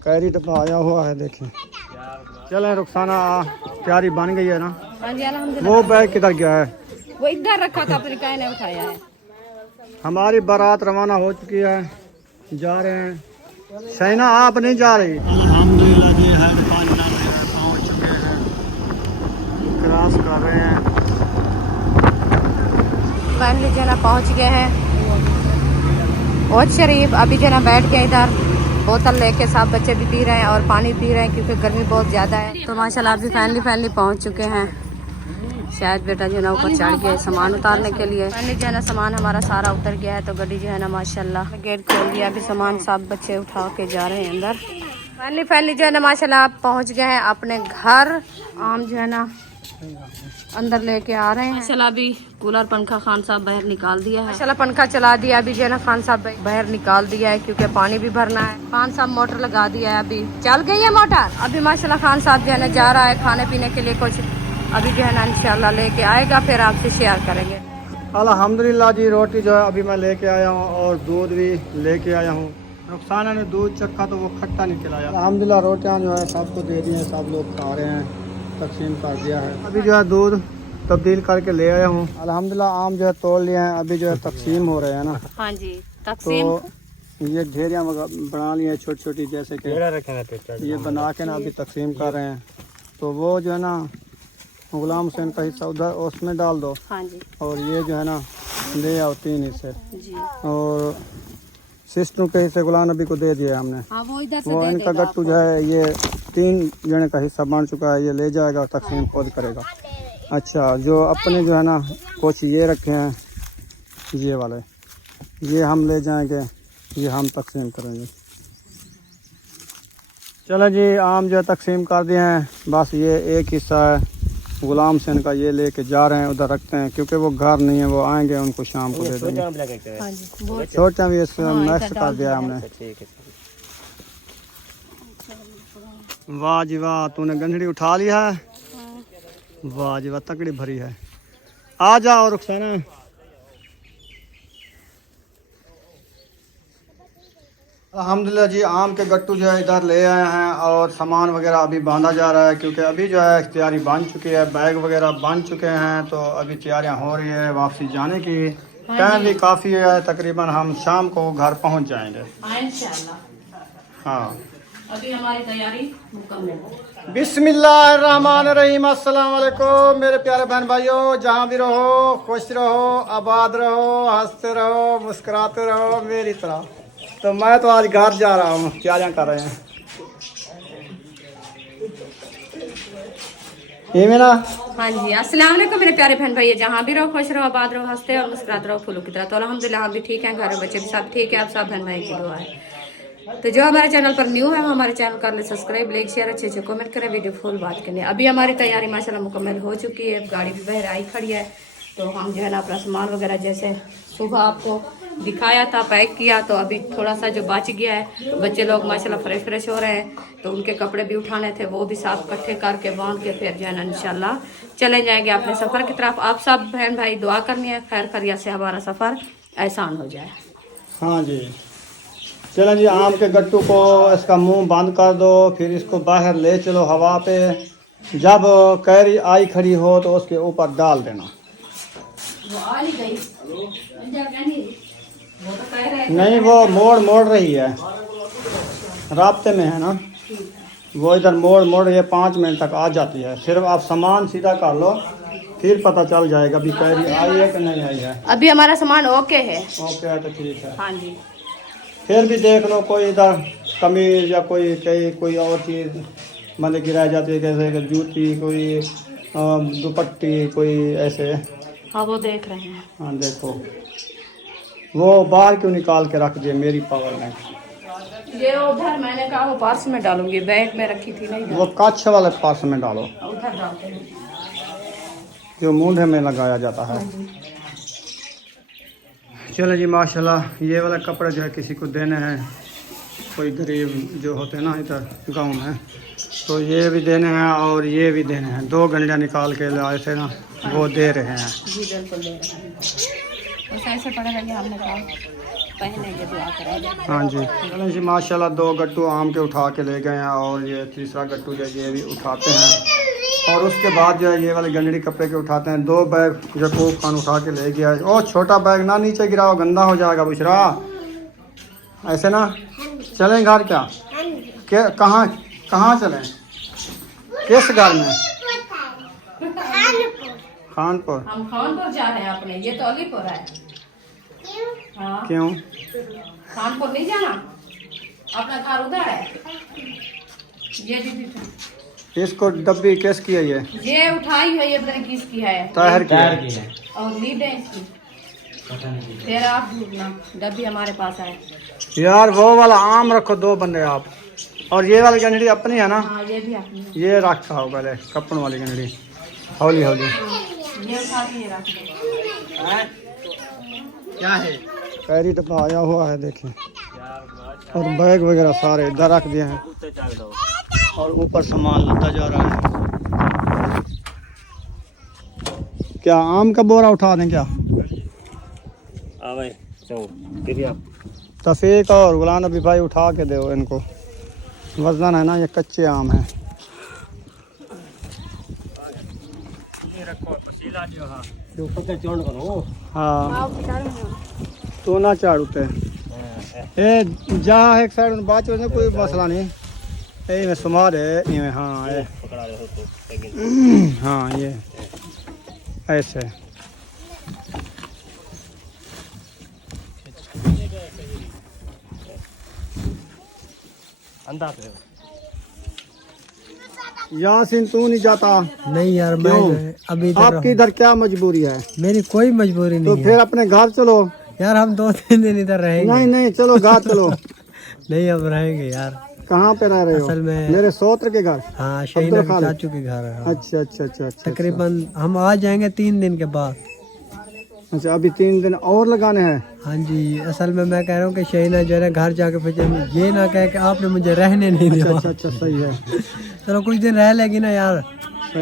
Carry डब्बा आया हुआ है, देखिए। चलें रुखसाना, तैयारी बन गई है ना? हाँ जी अल्हम्दुलिल्लाह। वो बैग किधर गया है? वो इधर रखा था, अपनी काय ने उठाया है। हमारी बारात रवाना हो चुकी है, जा रहे हैं। शैना आप नहीं जा रही? अल्हम्दुलिल्लाह जी, पहुंच चुके हैं, क्रॉस कर रहे हैं। फाइनली जना पहुंच गए हैं और शरीफ। अभी जना बैठ गया इधर, बोतल लेके, सब बच्चे भी पी रहे हैं और पानी पी रहे हैं क्योंकि गर्मी बहुत ज़्यादा है। तो माशाल्लाह अभी फाइनली पहुंच चुके हैं। शायद बेटा जो है ना ऊपर चढ़ गया सामान उतारने के लिए। फाइनली जो है ना सामान हमारा सारा उतर गया है, तो गाड़ी जो है ना माशाल्लाह गेट खोल दिया। अभी सामान सब बच्चे उठा के जा रहे हैं अंदर। फाइनली जो है ना माशाल्लाह आप पहुँच गए हैं अपने घर। आम जो है ना अंदर लेके आ रहे हैं। माशाल्लाह अभी कूलर पंखा खान साहब बाहर निकाल दिया है। माशाल्लाह पंखा चला दिया अभी जो है ना खान साहब बाहर निकाल दिया है क्योंकि पानी भी भरना है। खान साहब मोटर लगा दिया है, अभी चल गई है मोटर। अभी माशाल्लाह खान साहब जो है ना जा रहा है खाने पीने के लिए कुछ, अभी जो है ना इंशाल्लाह लेके आएगा, फिर आपसे शेयर करेंगे। अल्हम्दुलिल्लाह जी, रोटी जो है अभी मैं लेके आया हूँ और दूध भी लेके आया हूँ। रुखसाना ने दूध चखा तो वो खट्टा निकल आया। अल्हम्दुलिल्लाह रोटियाँ जो है सबको दे दी हैं, सब लोग खा रहे हैं, तकसीम कर दिया है। अभी जो है दूध तब्दील करके ले आया हूँ। अल्हम्दुलिल्लाह आम जो है तोड़ लिए हैं, अभी जो है तकसीम हो रहे हैं ना। हाँ जी तकसीम। तो ये ढेरियाँ बना ली हैं छोटी छोटी, जैसे कि ये बना के ना अभी तकसीम कर रहे हैं। तो वो जो है ना गुलाम हुसैन का हिस्सा उधर उसमें डाल दो। हाँ जी। और ये जो है ना ले आओ 3 हिस्से जी। और सिस्टरों के हिस्से गुलाम नबी को दे दिया हमने। हाँ, वो इधर से वो दे इनका देगा गट्टू जो है ये 3 जने का हिस्सा बन चुका है, ये ले जाएगा और तकसीम खुद करेगा। अच्छा, जो अपने जो है ना कुछ ये रखे हैं, ये वाले ये हम ले जाएंगे, ये हम तकसीम करेंगे। चलो जी, आम जो है तकसीम कर दिए हैं, बस ये एक हिस्सा है गुलाम हुसैन का, ये लेके जा रहे हैं, उधर रखते हैं क्योंकि वो घर नहीं है, वो आएंगे उनको शाम को दे देंगे। हाँ जी, छोटा भी मिक्स कर दिया हमने। वाह जी वाह, तूने गंढड़ी उठा लिया है। वाह जी वाह, तकड़ी भरी है। आ जाओ रुखसाना। अल्हम्दुलिल्लाह जी, आम के गट्टू जो है इधर ले आए हैं और सामान वगैरह अभी बांधा जा रहा है क्योंकि अभी जो है तैयारी बन चुकी है, बैग वगैरह बन चुके हैं। तो अभी तैयारियां हो रही है वापसी जाने की। टाइम भी काफ़ी है, तकरीबन हम शाम को घर पहुंच जाएंगे इंशाल्लाह। हाँ, अभी हमारी तैयारी मुकम्मल। बिस्मिल्लाहिर्रहमानिर्रहीम। अस्सलाम वालेकुम मेरे प्यारे बहन भाइयों, जहाँ भी रहो खुश रहो, आबाद रहो, हंसते रहो, मुस्कुराते रहो मेरी तरह। तो मैं तो आज घर जा रहा हूँ, तैयारियाँ कर रहे हैं ये मेरा। हाँ जी, अस्सलाम वालेकुम मेरे प्यारे बहन भाई, जहाँ भी रहो खुश रहो, आबाद रहो, हंसते और मुस्कुराते रहो फूलों की तरह। तो अल्हम्दुलिल्लाह हम भी ठीक हैं, घर में बच्चे भी सब ठीक है, आप सब बहन भाई की दुआ है। तो जो हमारे चैनल पर न्यू है वो हमारे चैनल कर ले सब्सक्राइब, लाइक शेयर, अच्छे अच्छे कमेंट करें, वीडियो फुल बात करने। अभी हमारी तैयारी माशाल्लाह मुकम्मल हो चुकी है, गाड़ी भी बाहर आई खड़ी है। तो हम जो है ना अपना सामान वगैरह जैसे सुबह आपको दिखाया था, पैक किया, तो अभी थोड़ा सा जो बच गया है, बच्चे लोग माशाल्लाह फ्रेश हो रहे हैं, तो उनके कपड़े भी उठाने थे, वो भी साफ इकट्ठे करके बांध के फिर जो है ना इंशाल्लाह चले जाएंगे अपने सफ़र की तरफ। आप सब बहन भाई दुआ करनी है, खैर खैरियत से हमारा सफ़र आसान हो जाए। हाँ जी, चलो जी, आम के गट्टू को इसका मुंह बंद कर दो, फिर इसको बाहर ले चलो हवा पे। जब कैरी आई खड़ी हो तो उसके ऊपर डाल देना। नहीं, वो मोड़ रही है, रास्ते में है ना, वो इधर मोड़ ये 5 मिनट तक आ जाती है। सिर्फ आप सामान सीधा कर लो, फिर पता चल जाएगा अभी कैरी आई है कि नहीं आई है। अभी हमारा सामान ओके है। ओके है तो ठीक है। हाँ जी, फिर भी देख लो कोई इधर कमीज या कोई और चीज़ मतलब गिराई जाती है, जैसे कि जूती, कोई दुपट्टी, कोई ऐसे। हाँ वो देख रहे हैं। हाँ देखो, वो बाहर क्यों निकाल के रख दिए मेरी पावर में। ये उधर मैंने कहा वो पर्स में डालूंगी, बैग में रखी थी नहीं, वो कच्छ वाले पर्स में डालो, उधर डालते हैं जो मूंढे में लगाया जाता है। चलो जी, माशाल्लाह ये वाला कपड़ा जो है किसी को देने हैं, कोई गरीब जो होते हैं ना इधर गांव में, तो ये भी देने हैं और ये भी देने हैं। 2 गंडियाँ निकाल के लाए थे ना, वो दे रहे हैं। जी बिल्कुल दे रहे हैं, ऐसे पड़े लगे हमने कहा। पहनेंगे दुआ करेंगे। हाँ जी। चलें जी, माशाल्लाह 2 गट्टू आम के उठा के ले गए हैं और ये तीसरा गट्टू जो है ये भी उठाते हैं और उसके बाद जो है ये वाले गंडड़ी कपड़े के उठाते हैं। 2 बैग यकूब खान उठा के ले गया है। और छोटा बैग ना नीचे गिराओ, गंदा हो जाएगा बुशरा, ऐसे ना। चलें घर क्या कहाँ कहाँ चलें, किस घर में? खानपुर। हम खानपुर जा रहे हैं अपने, ये तो अलीपुर है। हाँ। क्यों? खानपुर नहीं जाना, अपना घर उधर है। ये दीदी इसको डब्बी किस की है ये उठाई है, ये पता नहीं किसकी है। ताहिर की है। और लीड है इसकी। फिर आप ढूंढना, डब्बी हमारे पास है यार। वो वाला आम रखो 2 बंदे आप, और ये वाली गंडड़ी अपनी है ना? हाँ, ये भी अपनी है। ये रखा हो पहले कपड़ वाली गंडड़ी, हौली हौली। ये उठा के रख दो। क्या है? कैरी डब्बा आया हुआ है देखें, और बैग वगैरह सारे इधर रख दिए हैं और ऊपर सामान लदा जा रहा है। क्या आम का बोरा उठा दें क्या? तफीक और गुलाम नबी भाई उठा के दो इनको, वजन है ना, ये कच्चे आम है। हाँ तो ना चाड़ उठे ए जा एक साइड में बात में कोई मसला नहीं। ए में सुमार है ये। हाँ ए हाँ ये ऐसे। यासीन तू नहीं जाता? नहीं यार, मैं अभी आपकी इधर क्या मजबूरी है? मेरी कोई मजबूरी तो नहीं फिर अपने घर चलो। यार हम 2-3 दिन इधर रहेंगे। नहीं नहीं चलो घर चलो। नहीं अब रहेंगे यार। कहाँ पे रह रहे हो? असल में मेरे सोत्र के घर। हाँ, शहीना के चाचू के घर है। अच्छा अच्छा अच्छा अच्छा। तकरीबन हम आ जाएंगे 3 दिन के बाद। अच्छा अभी 3 दिन और लगाने हैं? हाँ जी, असल में मैं कह रहा हूँ कि शहीना जो है घर जाके फिर ये ना कहे कि आपने मुझे रहने नहीं दिया। अच्छा अच्छा सही है। चलो कुछ दिन रह लेगी ना यार।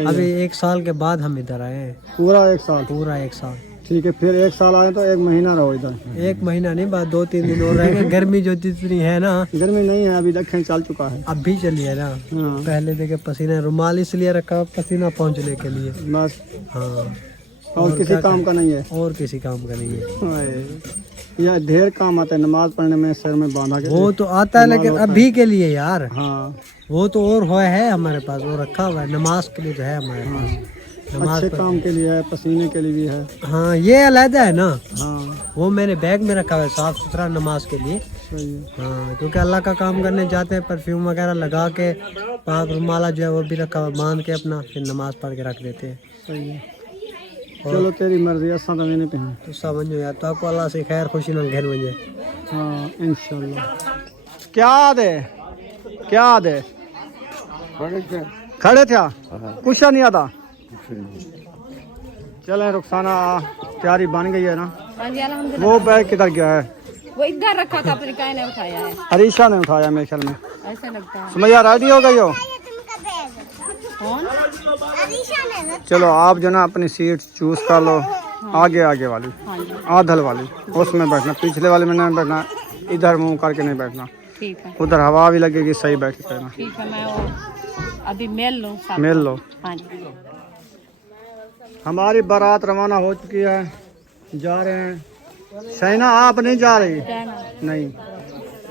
अभी 1 साल के बाद हम इधर आए हैं। पूरा 1 साल? पूरा 1 साल। ठीक है, फिर 1 साल आए तो 1 महीना रहो इधर। 1 महीना नहीं, बाद 2-3 दिन और रहेंगे। गर्मी जो जितनी है ना, गर्मी नहीं है अभी, दक्षिण चल चुका है। अब भी चली है ना। हाँ। पहले देखे पसीना, रुमाल इसलिए रखा पसीना पहुंचने के लिए बस। हाँ, और किसी काम का नहीं है? और किसी काम का नहीं है। यह ढेर काम आता है, नमाज पढ़ने में सर में बांधा के। वो तो आता है लेकिन अभी के लिए यार। हाँ वो तो और है हमारे पास, वो रखा हुआ है नमाज के लिए जो है हमारे पास। नमाज अच्छे काम के लिए है, पसीने के लिए भी है। हाँ, ये अलहदा है ना। हाँ वो मैंने बैग में रखा हुआ है, साफ सुथरा नमाज के लिए। सही है। हाँ, क्योंकि अल्लाह का काम करने जाते हैं, परफ्यूम वगैरह लगा के पाक रुमाला जो है वो भी रखा हुआ, बांध के अपना फिर नमाज पढ़ के रख देते हैं। सही है। चलो तेरी मर्जी, असा तो मैंने पहन। तो समझो यार, तो आपको अल्लाह से खैर खुशी ना घर में। हाँ इंशाल्लाह। क्या दे क्या दे खड़े थे कुछ नहीं आता। चले रुखसाना तैयारी बन गई है ना? हाँ जी अल्हम्दुलिल्लाह। वो बैग किधर गया है? वो इधर रखा था, अपने काय ने उठाया है। हरीशा ने उठाया मेरे ख्याल में। ऐसा लगता है। सुमैया रेडी हो गई हो? कौन? चलो आप जो ना अपनी सीट चूज कर लो। आगे आगे वाली, हाँ जी आधल वाली, उसमें बैठना। पिछले वाले में नहीं बैठना, इधर मुंह करके नहीं बैठना। ठीक है। उधर हवा भी लगेगी, सही बैठ के रहना। ठीक है, मैं वो अभी मेल लूँ। मेल लो। हाँ जी। हमारी बारात रवाना हो चुकी है, जा रहे हैं। शहीना आप नहीं जा रही? नहीं,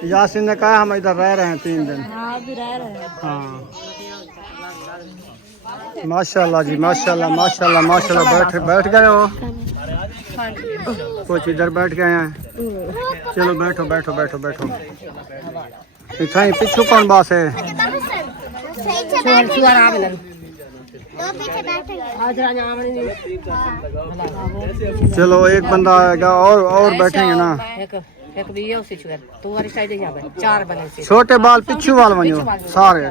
यासीन ने कहा हम इधर रह रहे हैं 3 दिन। हाँ अभी रह रहे हैं। हाँ माशाल्लाह जी, माशाल्लाह माशाल्लाह माशाल्लाह। बैठ गए हो? कुछ इधर बैठ गए हैं। चलो बैठो बैठो बैठो बैठो। इतना ही पिछू कौन बास है? चलो एक बंदा आएगा और बैठेंगे ना। छोटे बाल पिछू वाल बनो सारे।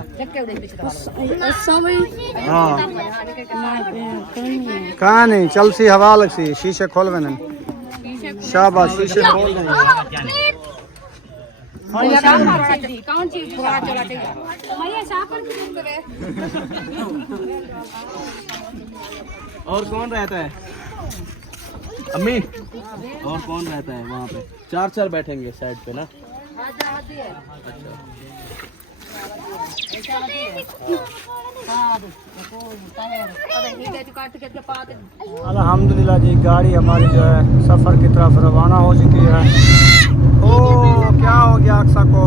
हाँ कहा नहीं, चल सी हवा लग सी, शीशे खोल बने। शाबाश, शीशे खोल देंगे। और कौन रहता है? अम्मी और कौन रहता है वहाँ पे? चार चार बैठेंगे साइड पे ना। अल्हम्दुलिल्लाह जी, गाड़ी हमारी जो है सफ़र की तरफ रवाना हो चुकी है। ओ क्या हो गया अक्सा को?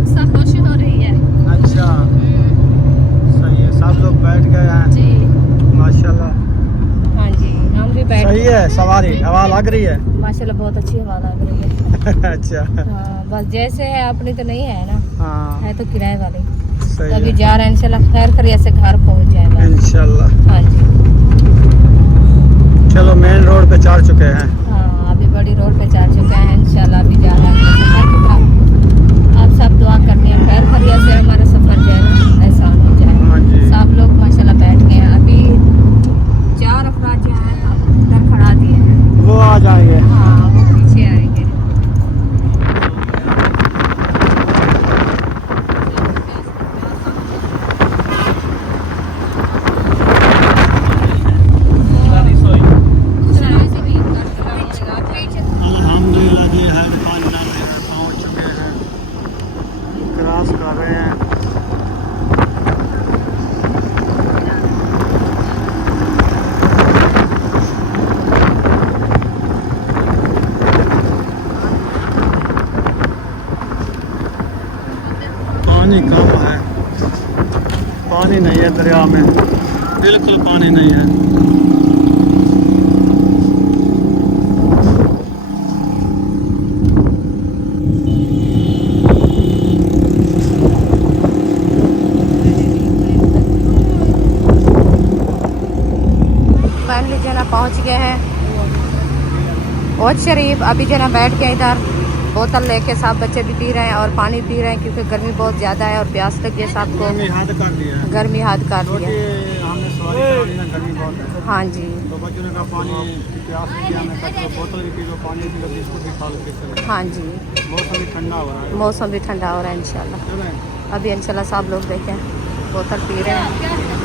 अक्सा खुश हो रही है। अच्छा सही है, सब लोग बैठ गए हैं जी माशाल्लाह। हाँ जी, हम भी बैठ सही है, सवारी हवा लग रही है। माशाल्लाह बहुत अच्छी हवा लग रही है। अच्छा हाँ, बस जैसे है अपनी तो नहीं है ना, हाँ है तो किराए वाली। सही तो अभी है जा रहे हैं इंशाल्लाह खैर खैरियत से घर पहुंच जाएगा। इंशाल्लाह। हाँ जी चलो मेन रोड पे चढ़ चुके हैं। हाँ, अभी बड़ी रोड पे चढ़ चुके हैं इंशाल्लाह। अभी जा रहे हैं अपने सफर की तरफ। आप सब दुआ करनी है खैर खैरियत से हमारा सफर जो है ना आसान हो जाए। हाँ जी सब लोग माशाल्लाह बैठ गए हैं। अभी 4 अफराद जो हैं उधर खड़ा दिए हैं। वो आ जाएंगे। हाँ वो पीछे आएंगे। अल्हम्दुलिल्लाह जी, है दुकानदार में पहुंच चुके हैं, क्रॉस कर रहे हैं। पानी कम है, पानी नहीं है दरिया में, बिल्कुल पानी नहीं है। फाइनली जो है ना पहुँच गए हैं बहुत शरीफ। अभी जो है ना बैठ के इधर बोतल लेके सब बच्चे भी पी रहे हैं और पानी पी रहे हैं क्योंकि गर्मी बहुत ज़्यादा है और प्यास लगी है सबको। गर्मी हद कर दिया है। गर्मी हद कर दी है। हमने सवारी करा ली ना, गर्मी बहुत है। हाँ जी तो बच्चों ने कहा पानी की प्यास लगी, हमने कहा चलो बोतल भी पी लो, पानी भी लो, बिस्कुट भी खा लो, फिर चलो। हाँ जी, मौसम भी ठंडा हो रहा है। मौसम भी ठंडा हो रहा है इंशाल्लाह। चलें। अभी इंशाल्लाह सब लोग देखें बोतल पी रहे हैं।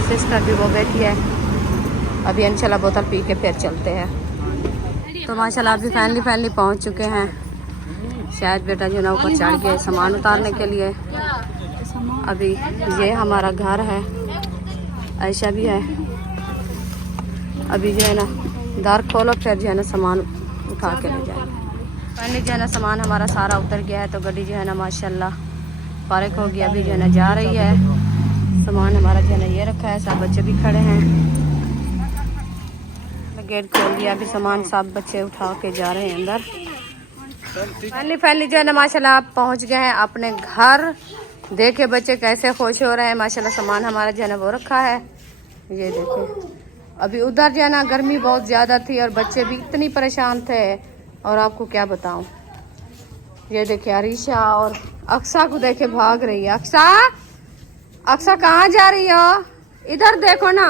सिस्टर भी वो बैठी है। अभी इंशाल्लाह बोतल पी के फिर चलते हैं। तो माशाल्लाह अभी फाइनली पहुंच चुके हैं। शायद बेटा जो ना ऊपर चढ़ गए सामान उतारने के लिए। अभी ये हमारा घर है, ऐसा भी है। अभी जो है ना दार खोलो फिर जो है ना सामान उठा के ले जाएंगे। फाइनली जो है ना सामान हमारा सारा उतर गया है तो गाड़ी जो है ना माशाल्लाह पार्क हो गया। अभी जो है ना जा रही है। सामान हमारा जो है ना ये रखा है, सब बच्चे भी खड़े हैं। गेट खोल दिया, अभी सामान सब बच्चे उठा के जा रहे हैं अंदर। फाइनली जो है ना माशाल्लाह आप पहुंच गए हैं अपने घर। देखे बच्चे कैसे खुश हो रहे हैं माशाल्लाह। सामान हमारा जो है ना वो रखा है, ये देखे। अभी उधर जो है ना गर्मी बहुत ज़्यादा थी और बच्चे भी इतनी परेशान थे और आपको क्या बताऊं। ये देखे अरीशा और अक्सा को देखे भाग रही है। अक्सा कहाँ जा रही हो? इधर देखो ना,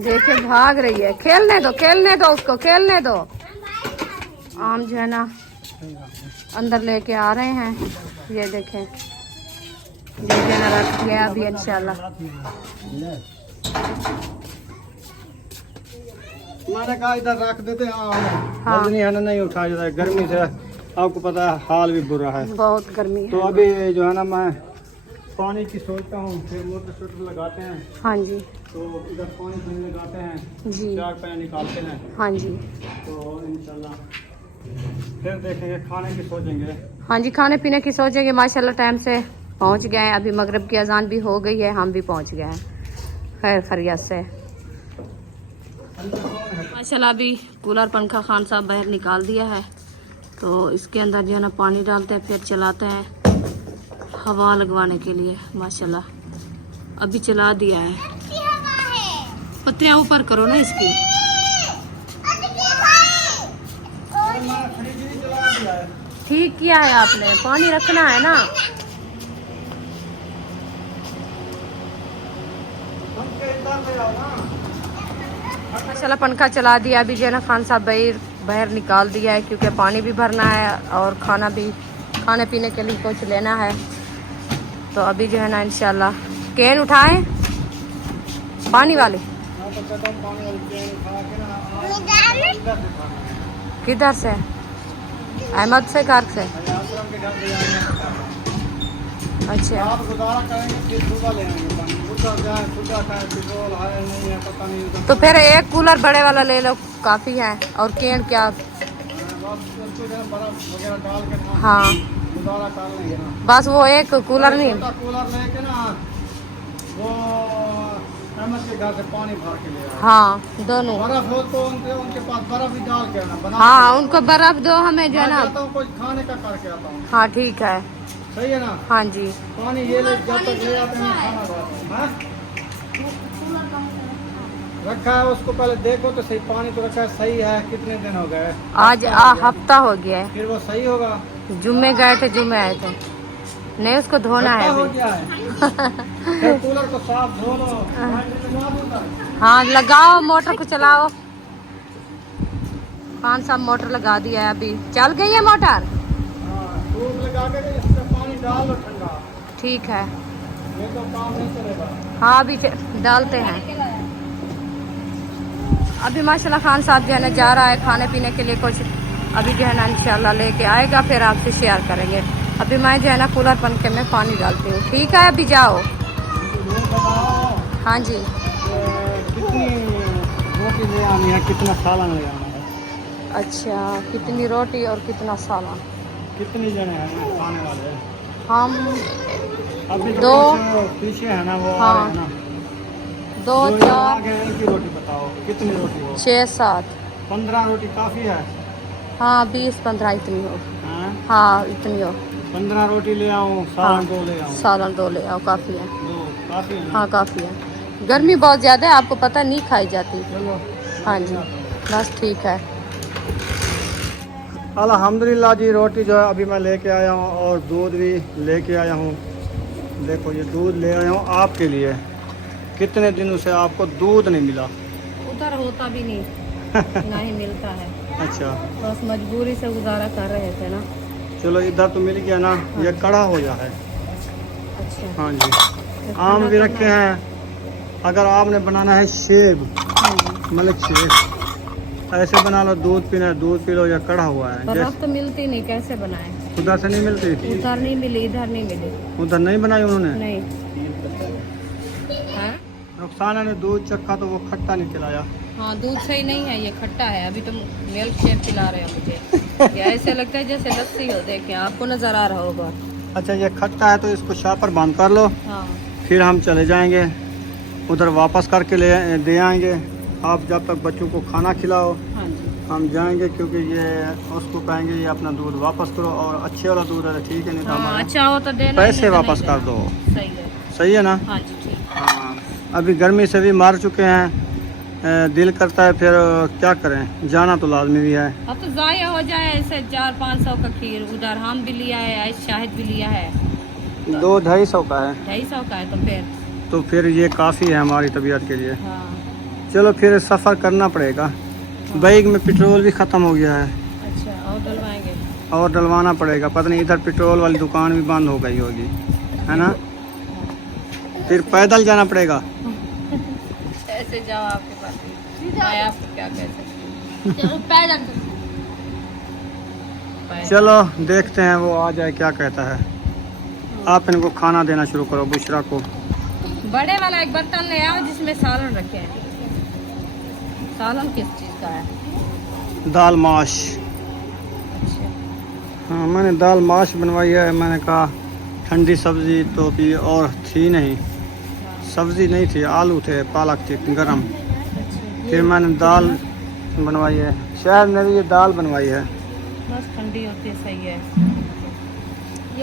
देखे भाग रही है। खेलने दो उसको, खेलने दो। आम जो है ना अंदर लेके आ रहे हैं, ये देखें। ये जो है ना रख गया अभी इंशाल्लाह। मैंने कहा इधर रख देते हैं। हाँ। नहीं है ना, नहीं उठाया जाता है गर्मी से, आपको पता है हाल भी बुरा है। बहुत गर्मी तो है। अभी जो है ना मैं पानी की सोचता हूँ, फिर मोटर शोटर लगाते हैं हाँ जी तो इधर पानी पीने लगाते हैं, जी 4 पैन निकालते हैं हाँ जी तो इंशाल्लाह फिर देखेंगे, खाने की सोचेंगे। हाँ जी, खाने पीने की सोचेंगे। माशाल्लाह टाइम से पहुंच गए हैं। अभी मगरिब की अजान भी हो गई है, हम भी पहुंच गए हैं खैर खैरियत से। माशाल्लाह अभी कूलर पंखा खान साहब बाहर निकाल दिया है तो इसके अंदर जो है ना पानी डालते हैं, फिर चलाते हैं हवा लगवाने के लिए। माशाल्लाह अभी चला दिया है। पत्तियाँ ऊपर करो ना इसकी। ठीक किया है आपने, पानी रखना है ना। माशाल्लाह पंखा चला दिया। अभी जो है ना खान साहब बाहर निकाल दिया है क्योंकि पानी भी भरना है और खाने पीने के लिए कुछ लेना है। तो अभी जो है ना इंशाल्लाह कैन उठाएं पानी वाले। किधर से? अहमद से, घर से? आश्रम के घर ले जाएंगे। अच्छा, आप गुजारा करेंगे फिर सुबह ले आएंगे पानी। सुबह जाए, सुबह खाए, पेट्रोल है नहीं है पता नहीं उधर। तो फिर एक कूलर बड़े वाला ले लो, काफी है। और केन क्या? बस उसको जो है बर्फ वगैरह डाल के ना हाँ, गुजारा कर लेंगे ना। बस वो एक कूलर नहीं। छोटा कूलर लेके ना वो अहमद के घर से पानी भर के ले आए। हाँ, दोनों। बर्फ हो तो उनके पास बर्फ भी डाल के ना बना हाँ, उनको बर्फ दो, हमें जो है ना। आता हूँ कुछ खाने का करके आता हूँ। हाँ ठीक है। सही है ना। हाँ जी। पानी ये ले जब तक ले आते हैं खाना बनाते हैं। हाँ? रखा है उसको पहले देखो तो सही। पानी तो रखा है, सही है। कितने दिन हो गए? आज हफ्ता हो गया है। फिर वो सही होगा। जुम्मे गए थे, जुम्मे आए थे। नहीं, उसको धोना है हफ्ता हो अभी। गया है। फिर कूलर को साफ धो लो। हाँ, लगाओ, मोटर को चलाओ। खान साहब मोटर लगा दिया है, अभी चल गई है मोटर। धूप लगा के इसमें पानी डाल लो ठंडा। ठीक है। ये तो काम नहीं चलेगा। हाँ, अभी डालते हैं। अभी माशाल्लाह खान साहब जो है ना जा रहा है खाने पीने के लिए कुछ। अभी जो है ना इंशाल्लाह लेके आएगा, फिर आपसे शेयर करेंगे। अभी मैं जो है ना कूलर पंखे में पानी डालती हूँ। ठीक है, अभी जाओ। हाँ जी। कितनी रोटी ले आनी है, कितना सालन ले आना है? अच्छा, कितनी रोटी और कितना सालन? कितने जने हैं खाने वाले? हम अभी दो। पीछे है ना वो। हाँ। आ रहे हैं ना। 2, जो 4, आगे हैं, इनकी रोटी बताओ कितनी रोटी हो? 6, 7। 15 रोटी काफी है। हाँ, 20, 15 इतनी हो। हाँ? हाँ, इतनी हो। 15 रोटी ले आऊँ, सालन 2 ले आऊँ? सालन 2 ले आओ, काफ़ी है। 2 काफी है। हाँ, काफ़ी है। गर्मी बहुत ज़्यादा है, आपको पता, नहीं खाई जाती। चलो। हाँ जी, बस ठीक है। अल्हम्दुलिल्लाह जी, रोटी जो है अभी मैं लेके आया हूँ और दूध भी लेके आया हूँ। देखो ये दूध ले आया हूँ आपके लिए। कितने दिनों से आपको दूध नहीं मिला? उधर होता भी नहीं नहीं मिलता है। अच्छा, बस मजबूरी से गुजारा कर रहे थे ना। चलो इधर तो मिल गया ना। ये कड़ा हो जा है। अच्छा। हाँ जी। आम भी रखे हैं। अगर आपने बनाना है शेब, हाँ जी। मतलब शेब ऐसे बना लो। दूध पीना है, दूध पी लो। या कड़ा हुआ है पर अब तो मिलती नहीं, कैसे बनाए? उधर से नहीं मिलती। उधर नहीं मिली, इधर नहीं मिली। उधर नहीं बनाई उन्होंने। नहीं। हाँ? रुखसाना ने दूध चखा तो वो खट्टा निकलाया। हाँ, दूध सही नहीं है, ये खट्टा है। अभी तो मिल्क शेक पिला रहे हो मुझे। ये ऐसे लगता है जैसे लस्सी हो। देखें, आपको नजर आ रहा होगा। अच्छा, ये खट्टा है तो इसको शाह पर बंद कर लो। हाँ। फिर हम चले जाएंगे उधर, वापस करके दे आएंगे। आप जब तक बच्चों को खाना खिलाओ हाँ जी। हम जाएंगे, क्योंकि ये उसको कहेंगे ये अपना दूध वापस करो। और अच्छे वाला दूध है, ठीक है? नहीं तो हाँ, हमारे अच्छा हो तो देना, पैसे नहीं तो वापस नहीं कर देना। दो। सही है। सही है ना? हाँ जी, ठीक। हाँ। अभी गर्मी से भी मार चुके हैं। दिल करता है फिर क्या करें, जाना तो लाजमी भी है। अब तो ज़ाया हो जाए ऐसे 400-500 का खीर। उधर हम भी लिया है, आज शाहिद भी लिया है। 200-250 का है 250 का है, तो फिर ये काफ़ी है हमारी तबीयत के लिए। हाँ। चलो फिर सफ़र करना पड़ेगा। बाइक में पेट्रोल भी ख़त्म हो गया है अच्छा, और डलवाएंगे? और डलवाना पड़ेगा। पता नहीं इधर पेट्रोल वाली दुकान भी बंद हो गई होगी, है ना? फिर पैदल जाना पड़ेगा। ऐसे जाओ, आपके पास मैं आपको क्या कह सकती हूँ। चलो पैदल। चलो देखते हैं वो आ जाए क्या कहता है। आप इनको खाना देना शुरू करो, बुशरा को। बड़े वाला एक बर्तन ले आओ जिसमें सालन रखे हैं। सालन किस चीज़ का है? दाल माश। अच्छा। हाँ, मैंने दाल माश बनवाई है। मैंने कहा ठंडी सब्ज़ी तो भी और थी नहीं, सब्ज़ी नहीं थी, आलू थे, पालक थी गरम। फिर मैंने दाल बनवाई है। शायद मेरी ये दाल बनवाई है। बस ठंडी होती है, सही है।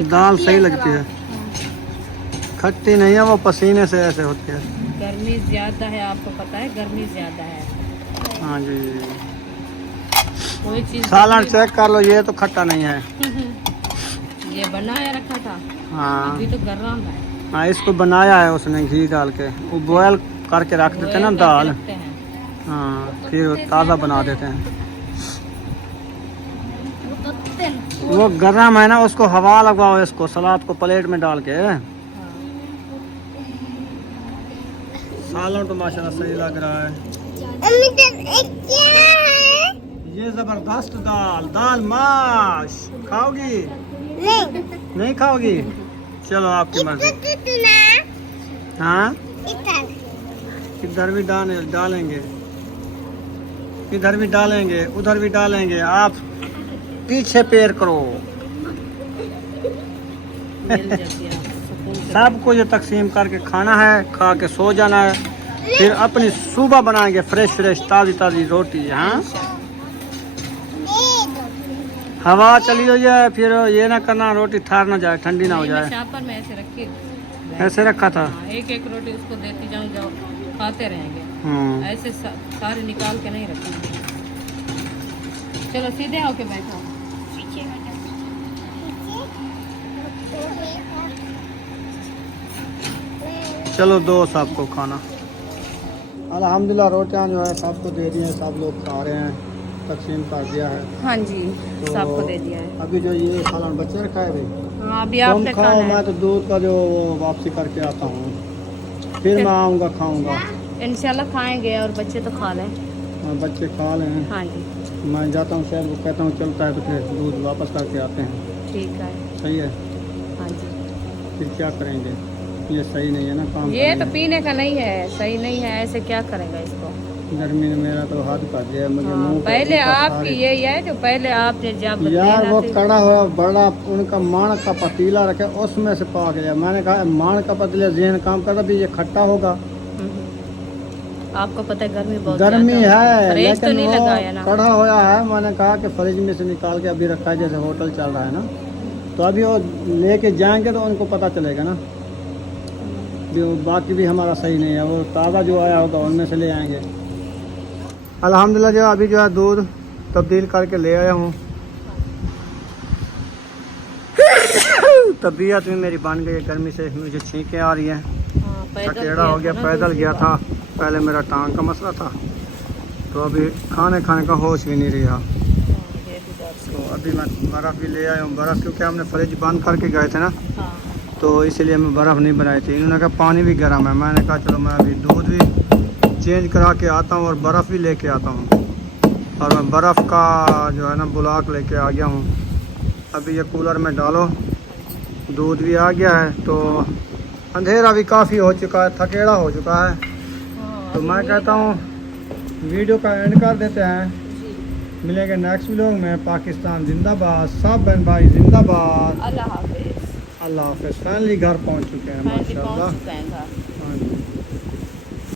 दाल सही लगती है, खट्टी नहीं है, वो पसीने से ऐसे होती है। गर्मी ज़्यादा है, आपको पता है, गर्मी ज़्यादा है। हाँ जी। कोई चीज़ सालन चेक कर लो, ये तो खट्टा नहीं है। ये बनाया रखा था, हाँ अभी तो गरम है। हाँ, इसको बनाया है उसने घी डाल के। वो बॉयल करके रख देते हैं ना बॉयल दाल। करके रखते हैं। हाँ, फिर ताज़ा बना देते हैं। वो गरम है ना, उसको हवा लगवाओ, इसको सलाद को प्लेट में डाल के। सालन तो माशाल्लाह सही लग रहा है। ये जबरदस्त दाल, दाल माश खाओगी? नहीं खाओगी? चलो आपकी मर्जी। हाँ, इधर भी डालेंगे, इधर भी डालेंगे, उधर भी डालेंगे। आप पीछे पैर करो। सबको ये तकसीम करके खाना है, खा के सो जाना है। फिर अपनी सुबह बनाएंगे फ्रेश फ्रेश ताज़ी ताज़ी रोटी। हाँ, हवा चली हुई है, फिर ये ना करना रोटी ठार ना जाए, ठंडी ना हो जाए। शापर में ऐसे रखी, ऐसे रखा था। एक एक रोटी उसको देती जाऊँ, जाओ खाते रहेंगे। ऐसे सारे निकाल के नहीं रखेंगे। चलो सीधे होके बैठो। चलो दो सबको खाना। अल्हम्दुलिल्लाह रोटियां जो है सबको दे दी हैं, सब लोग खा रहे हैं, तकसीम कर दिया है। हाँ जी, तो सबको दे दिया है। अभी जो ये सालन बच्चे रखा है भाई, हाँ, अभी तुम आपने खाओ, खाना मैं है। तो दूध का जो वो वापसी करके आता हूँ, फिर मैं आऊँगा खाऊँगा। इंशाल्लाह खाएंगे और बच्चे तो खा लें। और बच्चे खा लें। हाँ जी, मैं जाता हूँ शहर को, कहता हूँ चलता है तो फिर दूध वापस करके आते हैं। ठीक है। सही है, हाँ जी, फिर क्या करेंगे? ये सही नहीं है ना काम ये करने तो पीने का नहीं है, सही नहीं है, ऐसे क्या करेगा इसको। में। गर्मी ने मेरा तो हाथ कर दिया मुझे। हाँ, मुंह पे पहले ऊपर आपकी सारे- यही है कि पहले आपने जब यार लेना वो थी- कड़ा हुआ बड़ा उनका माण का पतीला रखे, उसमें से पा गया। मैंने कहा माण का पतीला जहन काम करता भी ये खट्टा होगा। आपको पता है गर्मी बहुत गर्मी ज्यादा है, फ्रिज तो लेकिन नहीं वो लगाया ना। कड़ा होया है। मैंने कहा कि फ्रिज में से निकाल के अभी रखा है, जैसे होटल चल रहा है ना, तो अभी वो लेके जाएंगे तो उनको पता चलेगा ना। जो बाकी भी हमारा सही नहीं है, वो ताज़ा जो आया होगा उनमें से ले आएंगे। अल्हम्दुलिल्लाह जो अभी जो है दूध तब्दील करके ले आया हूँ। तबीयत भी मेरी बन गई है गर्मी से, मुझे छींकें आ रही हैं। हाँ, पैदल थकेड़ा हो गया, था ना पैदल दूसरी गया बार। था। पहले मेरा टांग का मसला था, तो अभी खाने का होश भी नहीं रहा। हाँ, ये भी बात सही। तो अभी मैं बर्फ़ भी ले आया हूँ। बर्फ़ क्योंकि हमने फ्रिज बंद करके गए थे ना, हाँ, तो इसलिए मैं बर्फ़ नहीं बनाई थी। इन्होंने कहा पानी भी गर्म है, मैंने कहा चलो मैं अभी दूध भी चेंज करा के आता हूँ और बर्फ़ भी लेके आता हूँ। और मैं बर्फ़ का जो है ना ब्लॉक लेके आ गया हूँ। अभी ये कूलर में डालो, दूध भी आ गया है। तो अंधेरा भी काफ़ी हो चुका है, थकेड़ा हो चुका है। हाँ, तो मैं कहता हूँ वीडियो का एंड कर देते हैं। मिलेंगे नेक्स्ट व्लॉग में। पाकिस्तान जिंदाबाद, सब बहन भाई जिंदाबाद। अल्लाह हाफिज़। अल्लाह हाफ़िज़। फाइनली घर पहुँच चुके हैं फाइनली माशाल्लाह। पहुंच चुके हैं घर।